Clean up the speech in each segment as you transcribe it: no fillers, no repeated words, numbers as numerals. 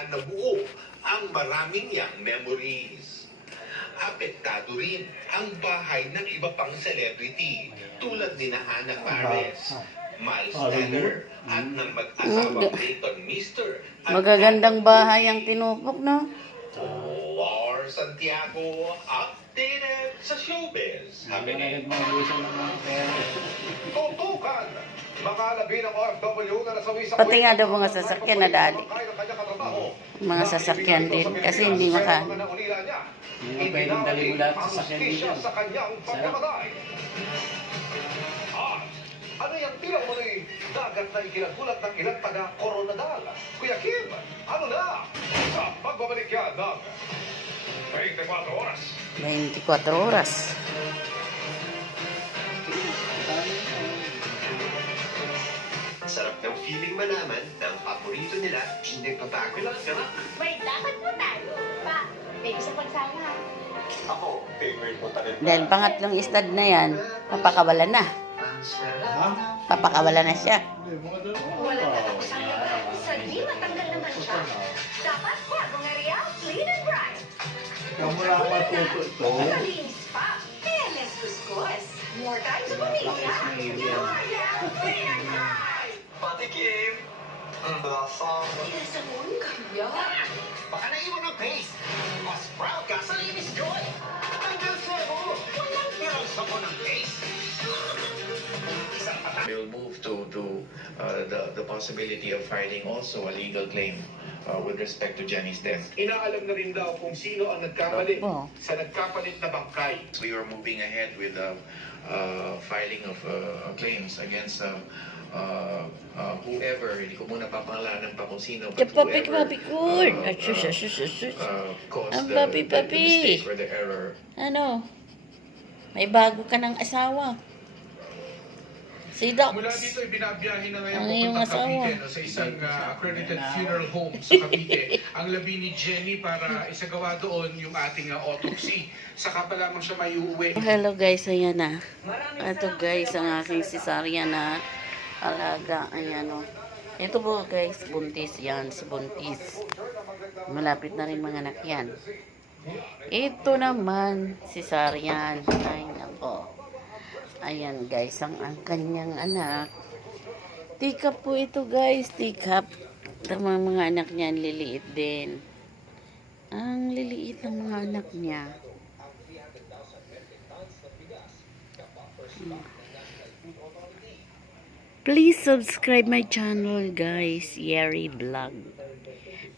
saan nabuo ang maraming yang memories. Apektado rin ang bahay ng iba pang celebrity tulad ni Hannah Fares, Miles Teller at ng mag-asawang Leighton Meester. Magagandang bahay ang tinupok, no? War Santiago, updated sa showbiz. Sabi ni Tutukan, mga labi ng OFW na nasawi sa Pati nga daw mga sasakyan na dali. Mga sasakyan din kasi hindi maka... Hindi mo pwedeng dali mo lahat sa sasakyan dito. Sa kanyang pagkamatay. Ano yung tila mo ni dagat na ikinagulat ng ilang taga-Coronadal? Kuya Kim, ano na? Sa pagbabalik yan ng 24 oras. 24 oras. Sarap ng feeling malaman ng paborito nila, hindi nagbabago lang, gano'n? May dapat po tayo. Pa, may isa pagsama. Ako, favorite mo talaga. Dahil pangatlong istad na yan, papakawala na. Papakawala na siya. Wala katapusan naman. Sa di matanggal naman siya. Dapat bagong area, clean and bright. Kamu lang matuto ito. Malinis pa. Kaya less kuskus. More time sa pamilya. Clean and bright. Pati Kim, ang lasang. Ilasa mo ang kanya. Baka naiwan ng paste. Mas proud ka sa linis joy. Hanggang sebo, walang pirang sabon ng paste. We'll move to the possibility of filing also a legal claim with respect to Jenny's death. Inaalam na rin daw kung sino ang nagkamali Opo. sa nagkapalit na bangkay. We were moving ahead with the filing of claims against whoever, hindi ko muna papangalanan pa kung sino, but whoever caused Ang the papi-papi. mistake or the error. Ano? May bago ka ng asawa. Si Doc. Mula dito, ibinabiyahin na ngayon Ano yung papuntang asawa? Cavite sa isang accredited funeral home sa Cavite. Ang labi ni Jenny para isagawa doon yung ating autopsy. Saka pa lamang siya may uuwi. Hello guys, ayan na. Ito guys, ang aking cesarean na alaga. Ayan o. Ito po guys, buntis yan. Si buntis. Malapit na rin mga anak yan. Ito naman, cesarean. Ay, nako. Ayan guys, ang kanyang anak. Tikap po ito guys, tikap. Tamang mga anak niya, liliit din. Ang liliit ng mga anak niya. Please subscribe my channel guys, Yeri Vlog.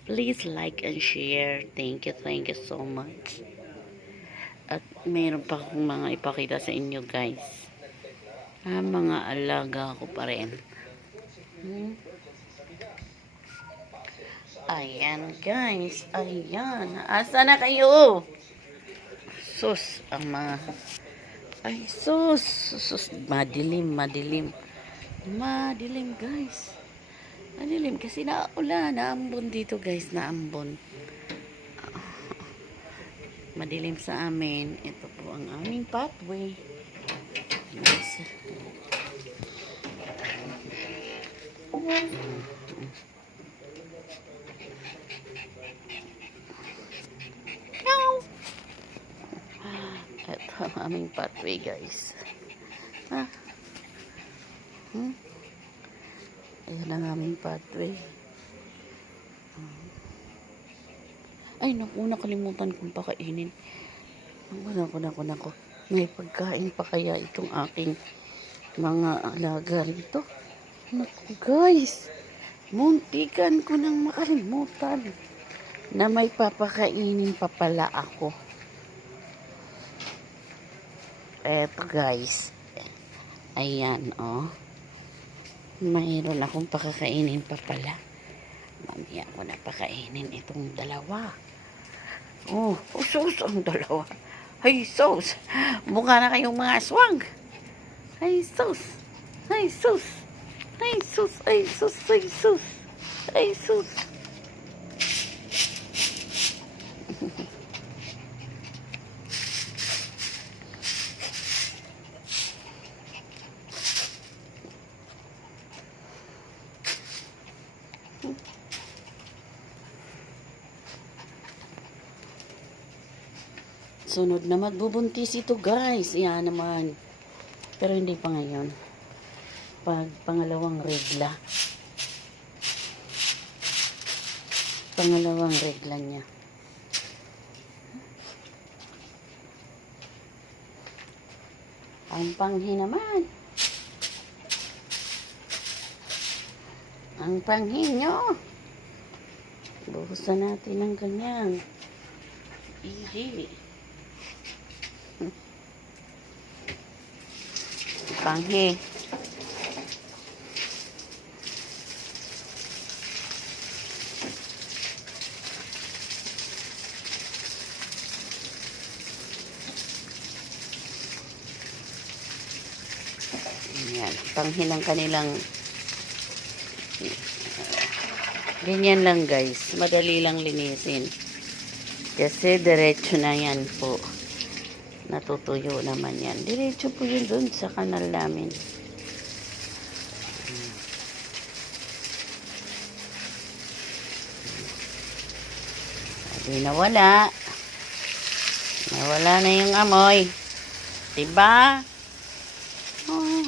Please like and share. Thank you so much. At mayroon pa akong mga ipakita sa inyo guys. Mga alaga ko pa rin. Ayan guys, ayan. Asa na kayo? Sus, ang mga... Ay, sus, madilim guys. Madilim kasi naulan, naambon dito guys, naambon. Madilim sa amin. Ito po ang aming pathway. Guys. Ito ang aming pathway guys. Ayan ang aming pathway. Ay, naku, nakalimutan kong pakainin. Naku. May pagkain pa kaya itong aking mga alaga rito? Naku, guys. Muntikan ko nang makalimutan na may papakainin pa pala ako. Eto, guys. Ayan, oh. Mayroon akong pakakainin pa pala. Mamaya ko na pakainin itong dalawa. Oh, sus, ang dalawa. Ay, sus. Mukha na kayong mga aswang. Ay, sus. Ay, sus. Ay, sus. Ay, sus. Ay, sus. Ay, sus. Sunod na magbubuntis ito guys. Yan naman. Pero hindi pa ngayon. Pag pangalawang regla. Pangalawang regla niya. Ang panghi naman. Ang panghi nyo. Buhusan natin ng kanyang ihi. Panghi. Yan, panghi ng kanilang ganyan lang guys, madali lang linisin kasi diretso na yan po, natutuyo naman yan, diretso po yun dun sa kanal namin. Sabi nawala na yung amoy, diba? Oh.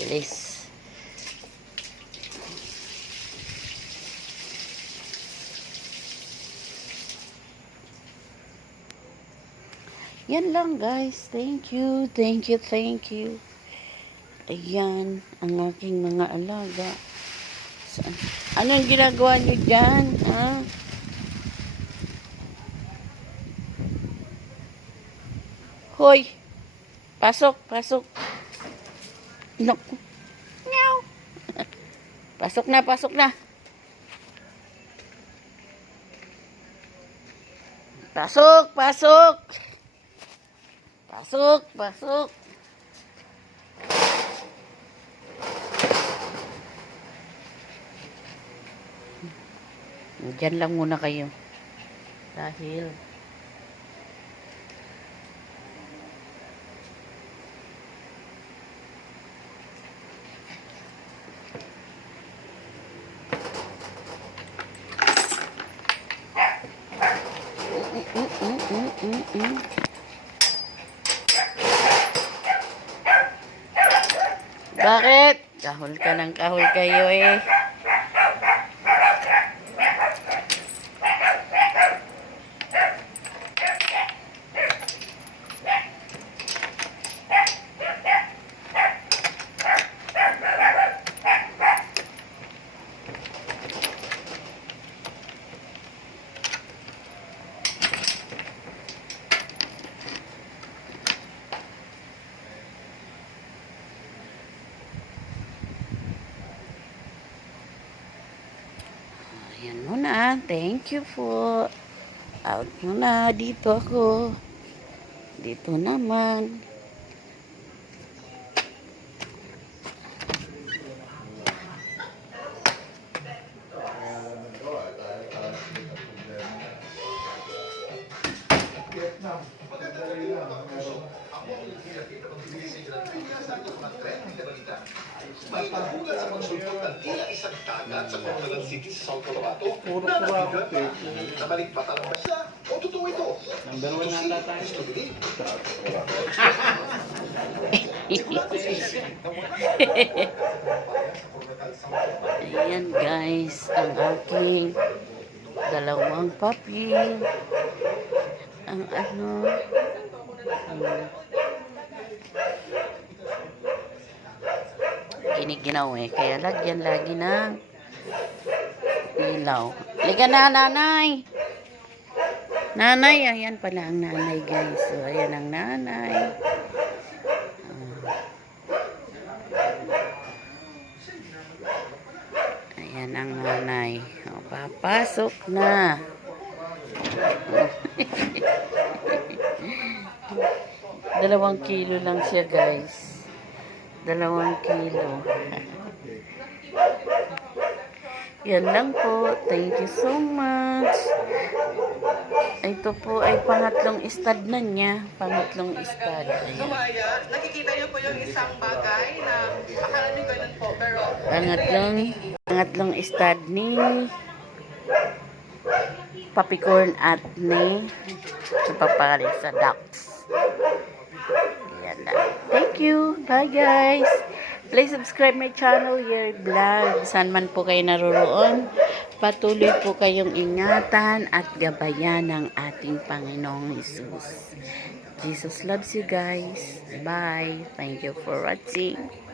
Bilis. Yan lang guys. Thank you. Thank you. Thank you. Ayan. Ang aking mga alaga. Saan? Anong ginagawa nyo dyan? Ha? Hoy. Pasok. Pasok. Naku. Meow. Pasok na, pasok na. Pasok, pasok. Pasok, pasok. Diyan lang muna kayo. Dahil Bakit? Kahol ka ng kahol kayo eh. Ayan muna. Thank you po. Out muna. Dito ako. Dito naman. May nagulat sa pagsulpot ng tila isang dagat sa Coronadal City sa South Cotabato. Nabigat na. Namalikpatan ba siya? O totoo ito? Number 1 nata tayo. Gusto din. Ayan guys. Ang aking dalawang papi. Ang ano. Giniginaw eh. Kaya lagyan lagi ng ilaw. Liga na, nanay. Nanay, ayan pala ang nanay guys. So, ayan ang nanay. Ayan ang nanay. O, papasok na. 2 kilo lang siya guys. 2 kilo. Yan lang po. Thank you so much. Ito po ay pangatlong istad na niya. Pangatlong istad. Ayan. Nakikita niyo po yung isang bagay na akala niyo ganun po, pero Pangatlong Pangatlong stud ni Papicorn at ni Papagaling sa ducks. Yan lang. Thank you. Bye guys. Please subscribe my channel, Your Vlog. Saan man po kayo naroroon, patuloy po kayong ingatan at gabayan ng ating Panginoong Jesus. Jesus loves you guys. Bye. Thank you for watching.